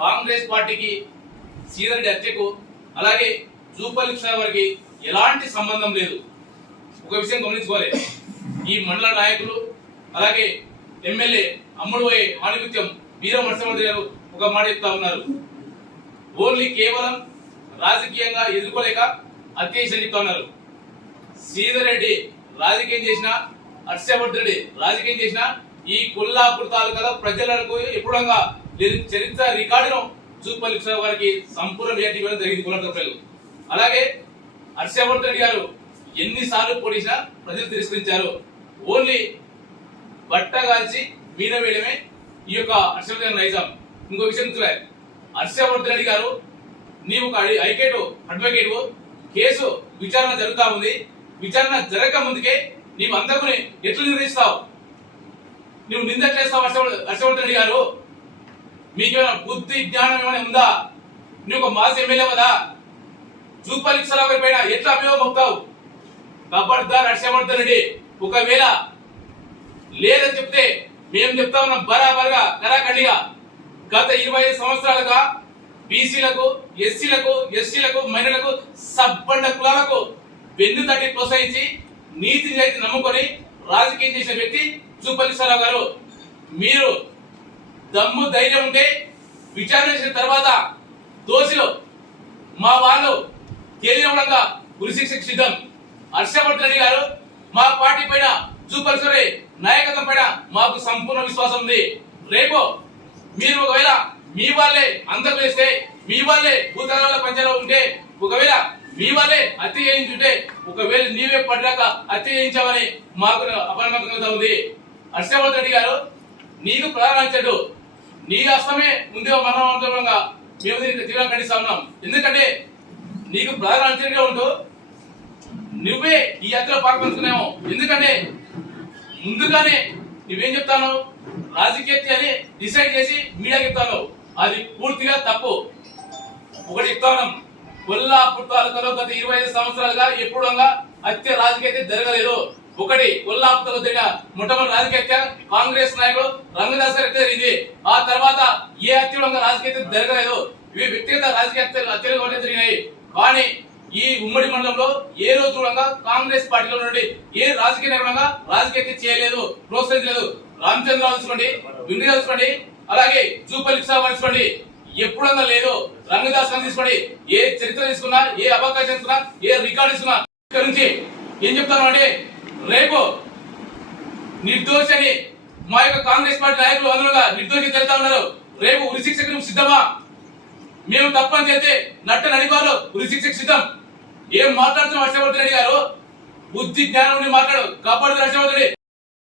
కాంగ్రెస్ పార్టీకి సీదరెడ్డి హత్యకు అలాగే జూపల్లి వారికి ఎలాంటి సంబంధం లేదు. ఒక విషయం గమనించుకోవాలి. ఈ మండల నాయకులు అలాగే ఎమ్మెల్యే అమ్ముడు పోయే వీర నరసింహరెడ్డి గారు ఒక మాట చెప్తా ఉన్నారు. ఓన్లీ కేవలం రాజకీయంగా ఎదుర్కోలేక హత్య చేసి చెప్తా ఉన్నారు. శ్రీధర్ రెడ్డి రాజకీయం చేసిన హర్షవర్ధన్ రెడ్డి రాజకీయం చేసిన ఈ కొల్లాపూర్ తాలూకాలో ప్రజలకు ఎప్పుడంగా చరిత్ర రికార్డును చూపల్లి కృష్ణ గారికి సంపూర్ణ రియాలిటీ ఇవ్వడం జరిగింది కొల్లాపూర్ ప్రజలు అలాగే హర్షవర్ధన్ రెడ్డి గారు ఎన్నిసార్లు పోటీసినా ప్రజలు తిరస్కరించారు. ఓన్లీ బట్ట కాల్చి మీద వేయడమే ఈ యొక్క హర్షవర్ధన్ నైజాం ఇంకో విషయం గుర్తులే. హర్షవర్ధన్ రెడ్డి గారు నీవు ఒక ఐకేటు అడ్వకేట్ కేసు విచారణ జరుగుతా ఉంది. విచారణ జరగక ముందుకే నీవు అందకుని ఎట్లు నిర్ణయిస్తావు? నువ్వు నిందట్లేస్తావు హర్షవర్ధన్ రెడ్డి గారు? మీకేమైనా బుద్ధి జ్ఞానం ఏమైనా ఉందా? నువ్వు ఒక మాజీ ఎమ్మెల్యే కదా జూపల్లి సరాబాయి ఎట్లా అభియోగం అవుతావు? కబడ్దార్ హర్షవర్ధన్ రెడ్డి ఒకవేళ లేదని చెప్తే మేము చెప్తా ఉన్నాం బరాబర్గా కరాఖండిగా గత ఇరవై ఐదు సంవత్సరాలుగా బీసీలకు ఎస్సీలకు ఎస్టీలకు మహిళలకు సబ్బండ కులాలకు వెన్ను తట్టి ప్రోత్సహించి నీతి నిజాయితీ నమ్ముకొని రాజకీయం చేసిన వ్యక్తి సుపల్లిశ్వరరావు గారు. మీరు దమ్ము ధైర్యం ఉంటే విచారణ చేసిన తర్వాత దోషులు మా వాళ్ళు తెలియకుండా ఉరిశిక్షకు సిద్ధం. హర్షవర్ధన్ రెడ్డి గారు మా పార్టీ పైన చూపరిసరే నాయకత్వం పైన మాకు సంపూర్ణ విశ్వాసం ఉంది. రేపు మీరు ఒకవేళ మీ వాళ్ళే అందరు వేస్తే మీ వాళ్ళే భూతరాల పంచాలో ఉంటే ఒకవేళ మీ వాళ్ళే హత్య చేయించుంటే ఒకవేళ నీవే పడ్డాక హత్య చేయించామని మాకు అపనమ్మకం ఉంది. హర్షవర్ధన్ రెడ్డి గారు నీకు ప్రారంభించడు నీ హస్తమే ముందే మరణవంతంగా మేము దీనికి తీవ్రంగా ఖండిస్తా ఉన్నాం. ఎందుకంటే నీకు ప్రధాన అంచనగా ఉంటూ నువ్వే ఈ యాత్రలో పాల్పంచుకున్నావు. ఎందుకంటే ముందుగానే నువ్వేం చెప్తాను రాజకీయ అని డిసైడ్ చేసి మీడియా చెప్తాను. అది పూర్తిగా తప్పు. ఒకటి చెప్తాను కొల్లాపూర్ తాలూకాలో గత ఇరవై ఐదు సంవత్సరాలుగా ఎప్పుడుగా హత్య రాజకీయ జరగలేదు. ఒకటి కొల్లాపూర్లో దగ్గర మొట్టమొదటి రాజకీయ కాంగ్రెస్ నాయకుడు రంగదాస్ గారు ఇది ఆ తర్వాత ఏ అత్యుడంగా రాజకీయ జరగలేదు. ఇవి వ్యక్తిగత రాజకీయ హత్యలు హత్యలు జరిగినాయి. కానీ ఈ ఉమ్మడి మండలంలో ఏ రోజు కూడా కాంగ్రెస్ పార్టీలో నుండి ఏ రాజకీయ నిర్మాణంగా రాజకీయ చేయలేదు ప్రోత్సహించలేదు. రామచంద్ర తీసుకోండి విండి తీసుకోండి అలాగే జూపల్లి తీసుకోండి ఎప్పుడన్నా లేదు రంగదాస్ తీసుకోండి ఏ చరిత్ర తీసుకున్నా ఏ అవకాశం తీసుకున్నా ఏ రికార్డు తీసుకున్నా ఇక్కడ నుంచి ఏం చెప్తాను అంటే రేపు నిర్దోషని మా యొక్క కాంగ్రెస్ పార్టీ నాయకులు అందరుగా నిర్దోషి తెలుతా ఉన్నారు. రేపు ఉరిశిక్షకు సిద్ధమా? మేము తప్పని చేస్తే నట్ట నడిపారు ఉరిశిక్షకు సిద్ధం. ఏం మాట్లాడుతున్నాం హర్షవర్ధన్ రెడ్డి గారు? బుద్ధి జ్ఞానం మాట్లాడు. కాపాడుతున్న హర్షవర్ధన్ రెడ్డి.